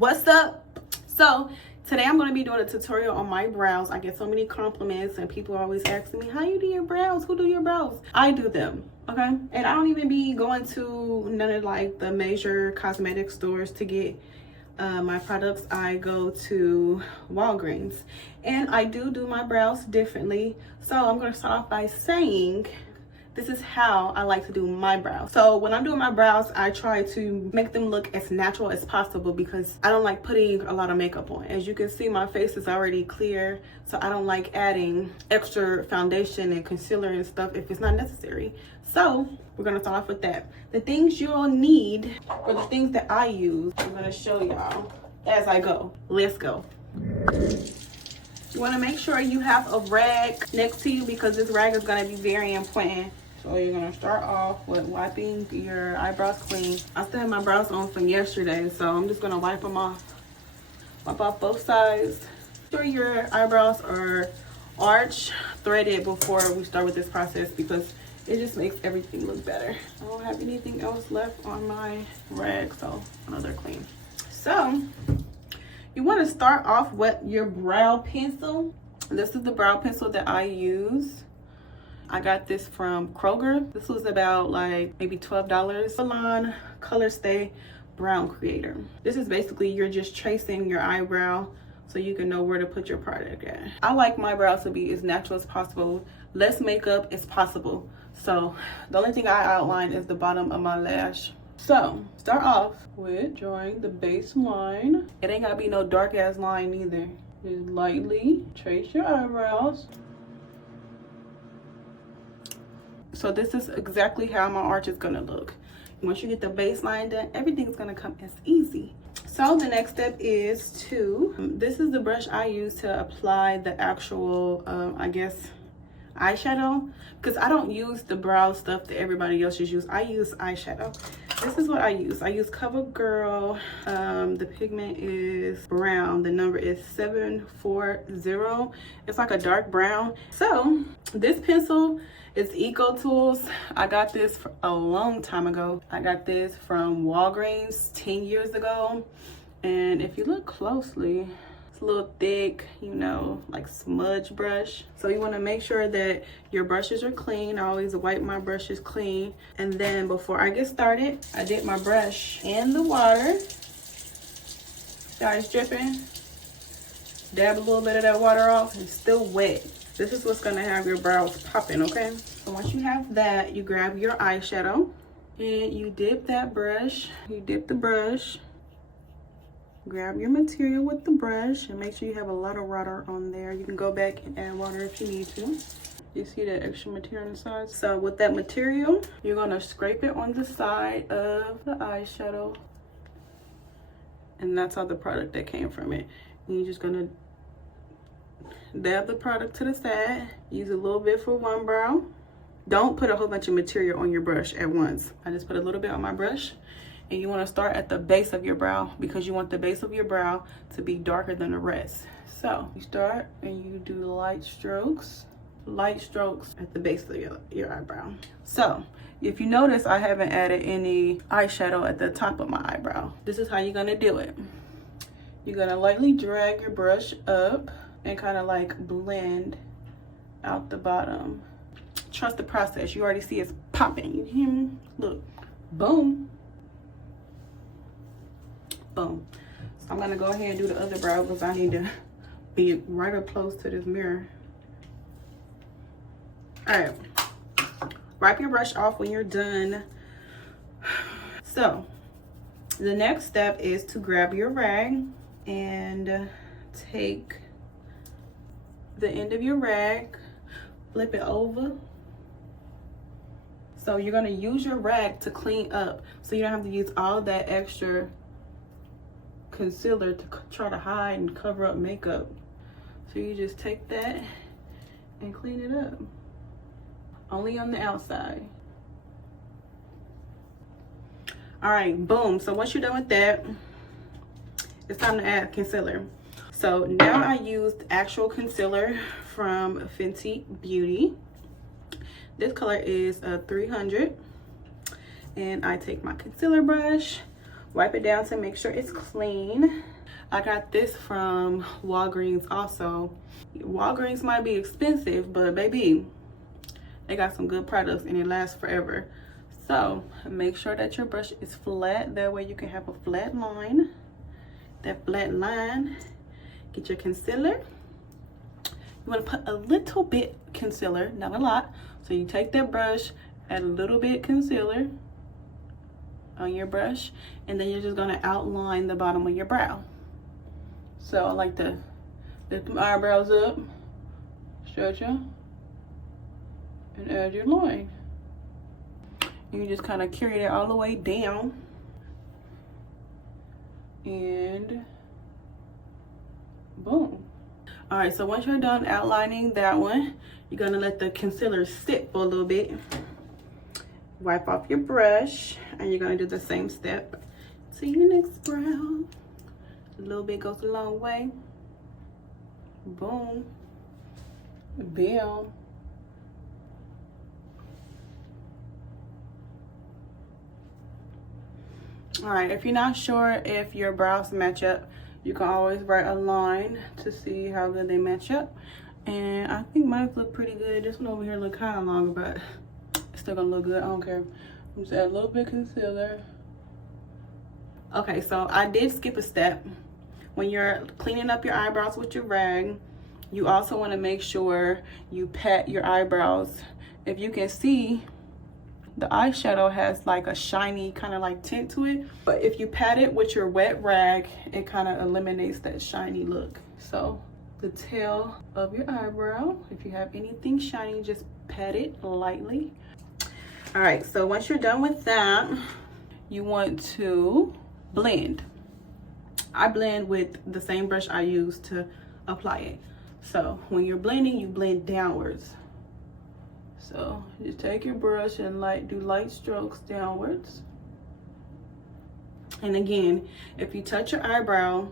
What's up? So today I'm going to be doing a tutorial on my brows. I get so many compliments and people are always asking me, how you do your brows? Who do your brows? I do them, okay? And I don't even be going to none of like the major cosmetic stores to get my products. I go to Walgreens and I do my brows differently. So I'm going to start off by saying this is how I like to do my brows. So when I'm doing my brows, I try to make them look as natural as possible because I don't like putting a lot of makeup on. As you can see, my face is already clear, so I don't like adding extra foundation and concealer and stuff if it's not necessary. So we're gonna start off with that. The things you'll need, or the things that I use, I'm gonna show y'all as I go. Let's go. You want to make sure you have a rag next to you because this rag is going to be very important. So you're going to start off with wiping your eyebrows clean. I still have my brows on from yesterday, so I'm just going to wipe them off. Wipe off both sides. Make sure your eyebrows are arched, threaded before we start with this process because it just makes everything look better. I don't have anything else left on my rag, so I know they're clean. So you want to start off with your brow pencil. This is the brow pencil that I use. I got this from Kroger. This was about like maybe $12. Salon Color Stay Brown Creator. This is basically you're just tracing your eyebrow so you can know where to put your product at. I like my brows to be as natural as possible, less makeup as possible. So the only thing I outline is the bottom of my lash. So start off with drawing the base line. It ain't gotta be no dark ass line either. Just lightly trace your eyebrows. So this is exactly how my arch is gonna look. Once you get the base line done, everything's gonna come as easy. So the next step is this is the brush I use to apply the actual, I guess, eyeshadow, because I don't use the brow stuff that everybody else uses. I use eyeshadow. This is what I use. I use CoverGirl. The pigment is brown. The number is 740. It's like a dark brown. So this pencil is EcoTools. I got this a long time ago. I got this from Walgreens 10 years ago. And if you look closely, a little thick, you know, like smudge brush. So you want to make sure that your brushes are clean. I always wipe my brushes clean. And then before I get started, I dip my brush in the water. Starts dripping. Dab a little bit of that water off. It's still wet. This is what's going to have your brows popping, okay? So once you have that, you grab your eyeshadow and you dip that brush. You dip the brush. Grab your material with the brush and make sure you have a lot of water on there. You can go back and add water if you need to. You see that extra material on the side? So with that material, you're gonna scrape it on the side of the eyeshadow. And that's how the product that came from it. And you're just gonna dab the product to the side. Use a little bit for one brow. Don't put a whole bunch of material on your brush at once. I just put a little bit on my brush. And you want to start at the base of your brow because you want the base of your brow to be darker than the rest. So you start and you do light strokes at the base of your eyebrow. So if you notice, I haven't added any eyeshadow at the top of my eyebrow. This is how you're going to do it. You're going to lightly drag your brush up and kind of like blend out the bottom. Trust the process. You already see it's popping. You hear me? Look, boom. Boom. So I'm gonna go ahead and do the other brow because I need to be right up close to this mirror. All right, wipe your brush off when you're done. So the next step is to grab your rag and take the end of your rag, flip it over. So you're gonna use your rag to clean up so you don't have to use all that extra concealer to try to hide and cover up makeup. So you just take that and clean it up. Only on the outside. All right, boom. So once you're done with that, it's time to add concealer. So now I used actual concealer from Fenty Beauty. This color is 300. And I take my concealer brush, Wipe it down to make sure it's clean. I got this from Walgreens also. Walgreens might be expensive, but baby, they got some good products and it lasts forever. So make sure that your brush is flat. That way you can have a flat line. That flat line. Get your concealer. You want to put a little bit concealer, not a lot. So you take that brush, add a little bit concealer on your brush, and then you're just going to outline the bottom of your brow. So I like to lift my eyebrows up, stretch them, and add your line. You just kind of carry that all the way down, and boom. All right, so once you're done outlining that one, you're gonna let the concealer sit for a little bit. Wipe off your brush, and you're gonna do the same step to your next brow. A little bit goes a long way. Boom. Bam. All right, if you're not sure if your brows match up, you can always write a line to see how good they match up. And I think mine look pretty good. This one over here look kind of long, but it's still gonna look good. I don't care. I'm just add a little bit of concealer. Okay, so I did skip a step. When you're cleaning up your eyebrows with your rag, you also want to make sure you pat your eyebrows. If you can see, the eyeshadow has like a shiny kind of like tint to it, but if you pat it with your wet rag, it kind of eliminates that shiny look. So the tail of your eyebrow, if you have anything shiny, just pat it lightly. All right, so once you're done with that, you want to blend. I blend with the same brush I use to apply it. So when you're blending, you blend downwards. So just take your brush and do light strokes downwards. And again, if you touch your eyebrow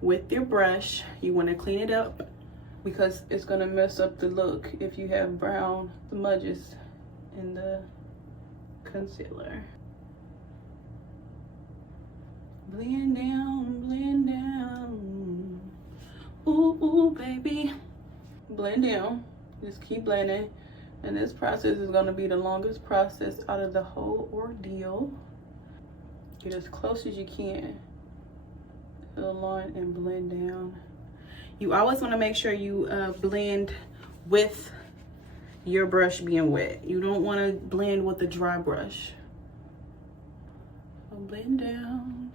with your brush, you want to clean it up because it's going to mess up the look if you have brown smudges in the concealer. Blend down, blend down. Ooh, ooh, baby. Blend down. Just keep blending. And this process is going to be the longest process out of the whole ordeal. Get as close as you can to the line and blend down. You always want to make sure you blend with your brush being wet. You don't want to blend with a dry brush. So blend down.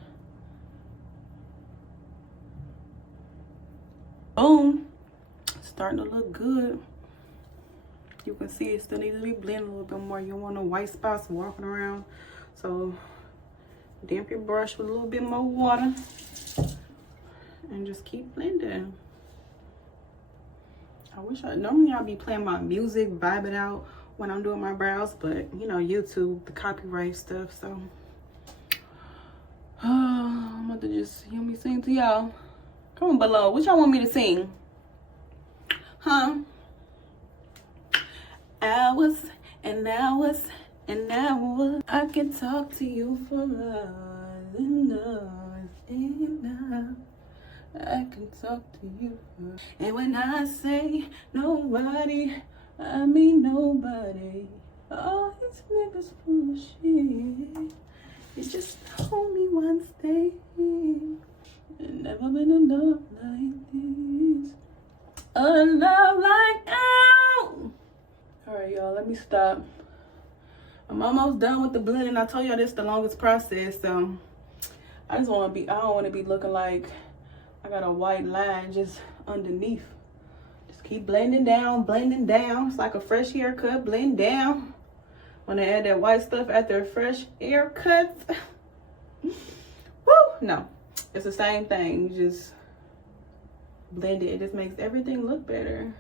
Boom. Starting to look good. You can see it still needs to be blended a little bit more. You don't want no white spots walking around. So damp your brush with a little bit more water and just keep blending. I wish normally I'd be playing my music, vibing out when I'm doing my brows, but you know, YouTube, the copyright stuff, so I'm about to just hear me sing to y'all. Comment below, what y'all want me to sing? Huh? Hours and hours and hours, I can talk to you for hours and hours and hours. I can talk to you for... And when I say nobody, I mean nobody. All these niggas full of shit. You just told me once day. It never been enough like this. A love like ow. All right, y'all, let me stop. I'm almost done with the blending. I told y'all this is the longest process, so I don't want to be looking like I got a white line just underneath. Just keep blending down, blending down. It's like a fresh haircut, blend down. When I add that white stuff after a fresh haircut. Woo, no, it's the same thing. You just blend it. It just makes everything look better.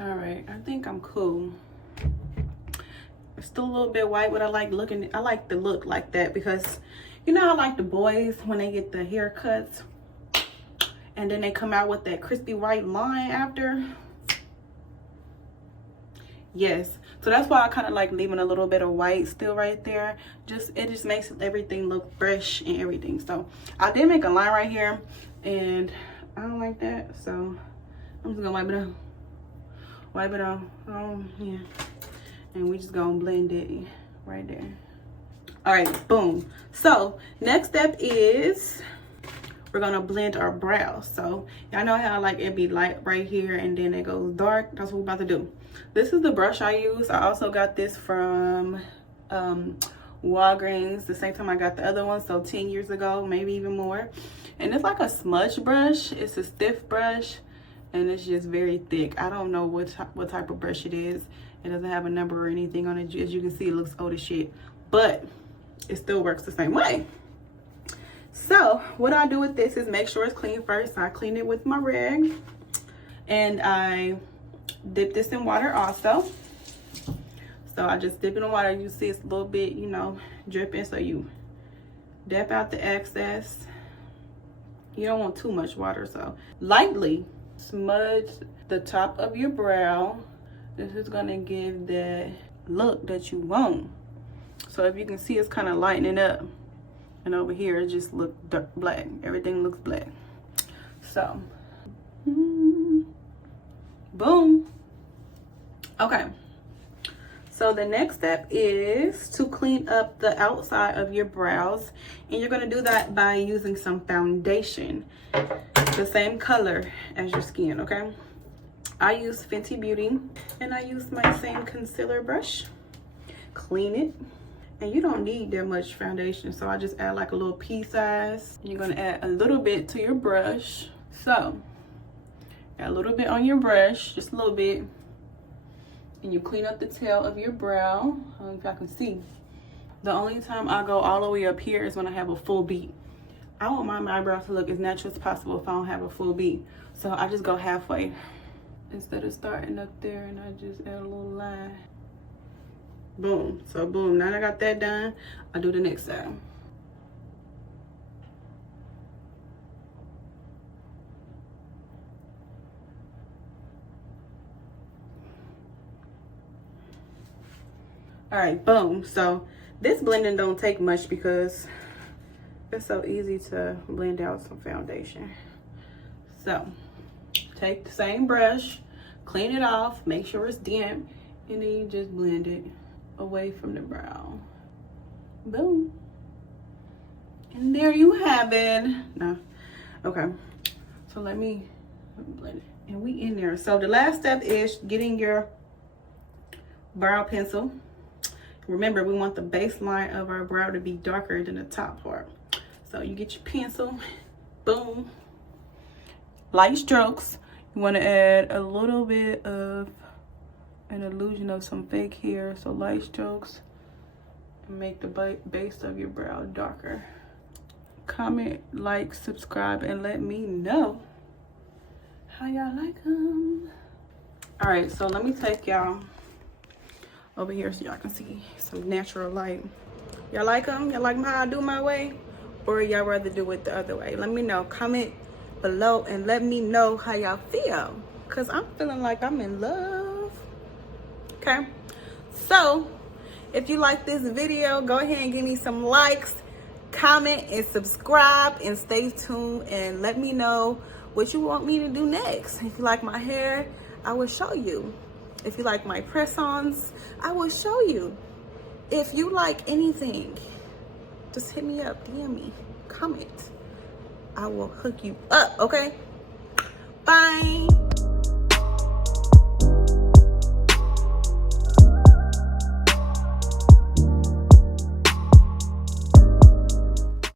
All right, I think I'm cool. It's still a little bit white, but I like the look like that because you know I like the boys when they get the haircuts and then they come out with that crispy white line after. Yes, so that's why I kind of like leaving a little bit of white still right there. It just makes everything look fresh and everything. So I did make a line right here, and I don't like that, so I'm just gonna wipe it off. Wipe it off. Yeah, and we just gonna blend it right there. All right, boom. So next step is we're gonna blend our brows. So y'all know how like it be light right here and then it goes dark. That's what we're about to do. This is the brush I use. I also got this from Walgreens the same time I got the other one, so 10 years ago, maybe even more. And it's like a smudge brush. It's a stiff brush and it's just very thick. I don't know what type of brush it is. It doesn't have a number or anything on it. As you can see, it looks old as shit, but it still works the same way. So what I do with this is make sure it's clean first. I clean it with my rag, and I dip this in water also. So I just dip it in water. You see it's a little bit, you know, dripping, so you dip out the excess. You don't want too much water, so lightly smudge the top of your brow. This is gonna give that look that you want. So if you can see, it's kind of lightening up. And over here, it just looks black. Everything looks black. So, boom. Okay. So the next step is to clean up the outside of your brows. And you're going to do that by using some foundation. The same color as your skin, okay? I use Fenty Beauty. And I use my same concealer brush. Clean it. And you don't need that much foundation, so I just add like a little pea size. You're gonna add a little bit to your brush. So, add a little bit on your brush, just a little bit. And you clean up the tail of your brow. I don't know if y'all can see. The only time I go all the way up here is when I have a full beat. I want my eyebrows to look as natural as possible if I don't have a full beat. So I just go halfway. Instead of starting up there, and I just add a little line. Boom. So boom, now that I got that done, I do the next side. All right, boom. So this blending don't take much because it's so easy to blend out some foundation. So take the same brush, clean it off, make sure it's damp, and then you just blend it away from the brow. Boom. And there you have it. No. Okay. So let me blend it. And we in there. So the last step is getting your brow pencil. Remember, we want the baseline of our brow to be darker than the top part. So you get your pencil. Boom. Light strokes. You want to add a little bit of an illusion of some fake hair, so light strokes, and make the base of your brow darker. Comment, like, subscribe, and let me know how y'all like them. All right, so let me take y'all over here so y'all can see some natural light. Y'all like them? Y'all like them how I do my way, or y'all rather do it the other way? Let me know. Comment below and let me know how y'all feel, because I'm feeling like I'm in love. Okay, so if you like this video, go ahead and give me some likes, comment, and subscribe, and stay tuned and let me know what you want me to do next. If you like my hair, I will show you. If you like my press-ons, I will show you. If you like anything, just hit me up, DM me, comment. I will hook you up, okay? Bye.